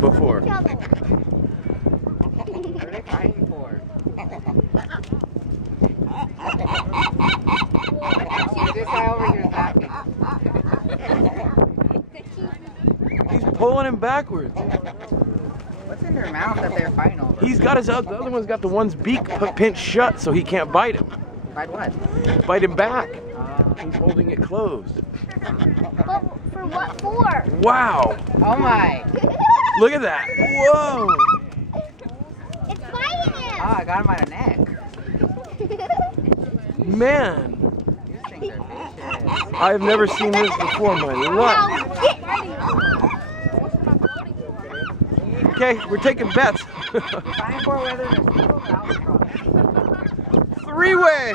before. What are they fighting for? This guy over here is laughing. He's pulling him backwards. What's in their mouth that they're fighting over? He's got his, the other one's got the one's beak pinched shut so he can't bite him. Bite what? Bite him back. He's holding it closed. But for what for? Wow. Oh my. Look at that. Whoa. It's biting him. Oh, I got him by the neck. Man. These things are vicious. I've never seen this before in my life. Okay, we're taking bets. Fighting for whether there's seagulls or albatross. Three-way.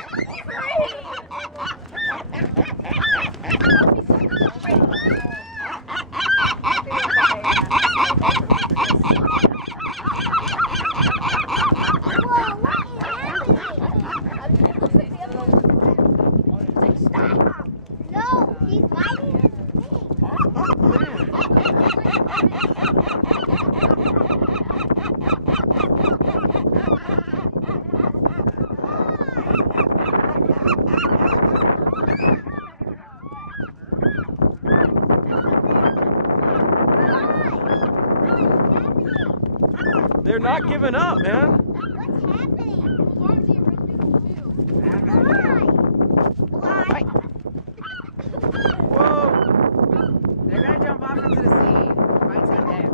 No, he's biting his They're not giving up, man. What's happening? Whoa. They're gonna jump off into the sea. Might take them.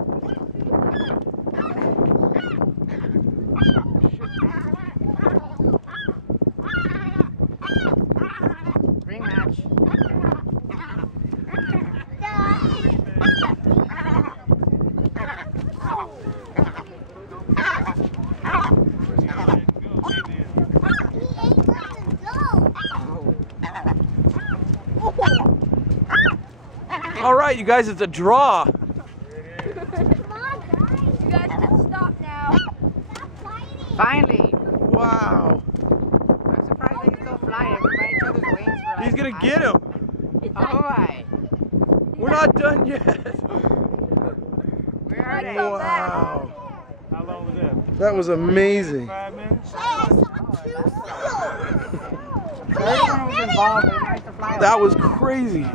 Ring match. All right, you guys, it's a draw. Come on, guys. You guys can stop now. Stop fighting. Finally. Wow. I'm surprised they can still fly. Everybody each other's wings for like He's gonna get him. Oh my. We're not done yet. Where are they? Wow. How long was that? That was amazing. 5 minutes? Hey, I saw 2 seals. Everyone was involved. They managed to fly That was crazy.